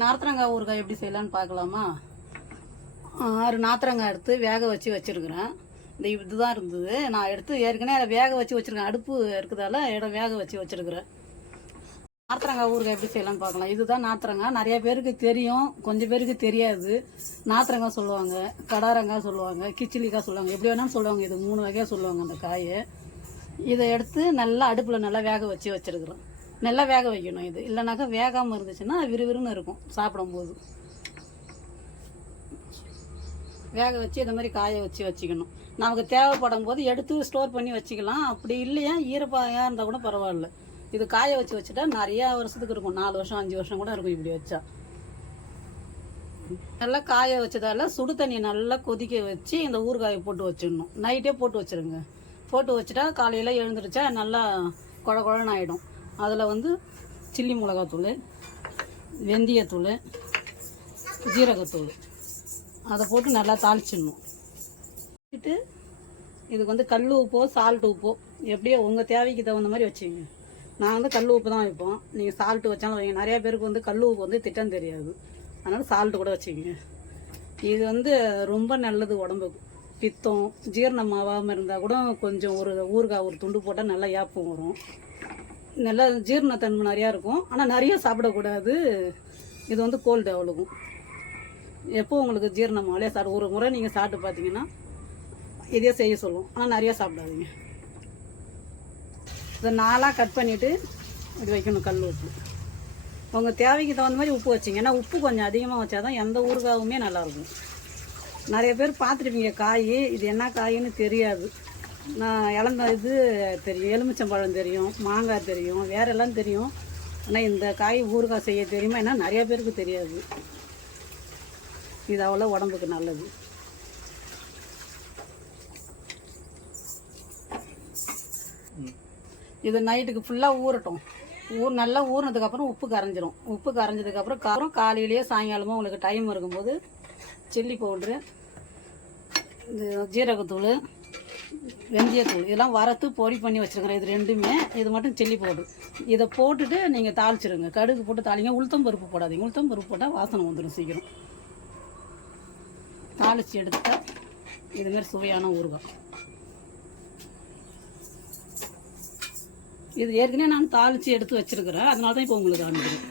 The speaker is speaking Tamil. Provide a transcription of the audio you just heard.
நார்த்தரங்காய் ஊறுகாய் எப்படி செய்யலான்னு பார்க்கலாமா? ஆறு நாத்திரங்காய் எடுத்து வேக வச்சு வச்சுருக்குறேன். இந்த இதுதான் இருந்தது. நான் எடுத்து ஏற்கனவே அதை வேக வச்சு வச்சுருக்கேன். அடுப்பு இருக்கிறதால இடம் வேக வச்சு வச்சுருக்குறேன். நாத்திரங்காய் ஊறுகாய் எப்படி செய்யலாம்னு பார்க்கலாம். இதுதான் நாத்திரங்காய் நிறைய பேருக்கு தெரியும். கொஞ்சம் பேருக்கு தெரியாது. நாத்திரங்காய் சொல்லுவாங்க கடாரங்காய் சொல்லுவாங்க கிச்சிலிக்காய் சொல்லுவாங்க. எப்படி வேணாலும் சொல்லுவாங்க. இது மூணு வகையாக சொல்லுவாங்க அந்த காயை. இதை எடுத்து நல்லா அடுப்பில் நல்லா வேக வச்சு வச்சுருக்குறேன். நல்லா வேக வைக்கணும் இது. இல்லைனாக்கா வேகாமல் இருந்துச்சுன்னா விறுவிறுன்னு இருக்கும் சாப்பிடும்போது. வேக வச்சு இந்த மாதிரி காய வச்சு வச்சுக்கணும். நமக்கு தேவைப்படும் போது எடுத்து ஸ்டோர் பண்ணி வச்சுக்கலாம். அப்படி இல்லையா ஈரப்பாயாக இருந்தால் கூட பரவாயில்ல. இது காய வச்சு வச்சுட்டா நிறையா வருஷத்துக்கு இருக்கும். நாலு வருஷம் அஞ்சு வருஷம் கூட இருக்கும் இப்படி வச்சா. நல்லா காய வச்சதால சுடு தண்ணி நல்லா கொதிக்க வச்சு இந்த ஊறுகாயை போட்டு வச்சிடணும். நைட்டே போட்டு வச்சிருங்க. போட்டு வச்சுட்டா காலையில் எழுந்துருச்சா நல்லா குழ குழன்னு ஆகிடும் அதில் வந்து சில்லி மிளகாத்தூள் வெந்தயத்தூள் ஜீரகத்தூள். அதை போட்டு நல்லா தாளிச்சிடணும். வச்சுட்டு இதுக்கு வந்து கல் உப்போ சால்ட் உப்போ எப்படியோ உங்கள் தேவைக்கு தகுந்த மாதிரி வச்சுங்க நான் வந்து கல் உப்பு தான் வைப்போம். நீங்கள் சால்ட்டு வச்சாலும் வைங்க. நிறையா பேருக்கு வந்து கல் உப்பு வந்து திட்டம் தெரியாது. அதனால் சால்ட்டு கூட வச்சுக்கோங்க. இது வந்து ரொம்ப நல்லது உடம்புக்கு. பித்தம் ஜீரணம் ஆகாமல் இருந்தால் கூட கொஞ்சம் ஒரு ஊறுகாய் ஒரு துண்டு போட்டால் நல்லா ஏப்பம் வரும். நல்லா ஜீரணத்தன்மை நிறையா இருக்கும். ஆனால் நிறைய சாப்பிடக்கூடாது. இது வந்து கோல்டு அவ்வளோக்கும் எப்போ உங்களுக்கு ஜீரணம்? ஆகலையே சார் ஒரு முறை நீங்கள் சாப்பிட்டு பார்த்தீங்கன்னா இதே செய்ய சொல்லும். ஆனால் நிறைய சாப்பிடாதீங்க. இதை நாலாக கட் பண்ணிவிட்டு இது வைக்கணும் கல் உப்பு. உங்கள் தேவைக்கு தகுந்த மாதிரி உப்பு வச்சிங்க. ஏன்னா உப்பு கொஞ்சம் அதிகமாக வச்சா தான் எந்த ஊறுகாவுமே நல்லாயிருக்கும் நிறைய பேர் பார்த்துருப்பீங்க காய். இது என்ன காயின்னு தெரியாது. நான் இளந்த இது தெரியும். எலுமிச்சம்பழம் தெரியும் மாங்காய் தெரியும் வேற எல்லாம் தெரியும். ஆனால் இந்த காய் ஊறுகாய் செய்ய தெரியுமா ஏன்னா நிறைய பேருக்கு தெரியாது. இது அவ்வளோ உடம்புக்கு நல்லது. இது நைட்டுக்கு ஃபுல்லாக ஊறட்டும். ஊர் நல்லா ஊறினதுக்கப்புறம் உப்பு கரைஞ்சிரும். உப்பு கரைஞ்சதுக்கப்புறம் அப்புறம் காலையிலேயே சாயங்காலமாக உங்களுக்கு டைம் இருக்கும்போது சில்லி பவுட்ரு இந்த ஜீரகத்தூள் வெந்தயத்தூள் இதெல்லாம் வறுத்து பொடி பண்ணி வச்சுருக்கிறேன். இது ரெண்டுமே. இது மட்டும் சில்லி பவுட்ரு இதை போட்டுட்டு நீங்கள் தாளிச்சிருங்க. கடுகு போட்டு தாளிங்க. உளுத்தம் பருப்பு போடாதீங்க. உளுத்தம் பருப்பு போட்டால் வாசனை வந்துடும் சீக்கிரம். தாளித்து எடுத்தா இதுமாரி சுவையான ஊறுகாய். இது ஏற்கனவே நான் தாளித்து எடுத்து வச்சிருக்கிறேன். அதனால தான் இப்போ உங்களுக்கு அனுப்பிடுறேன்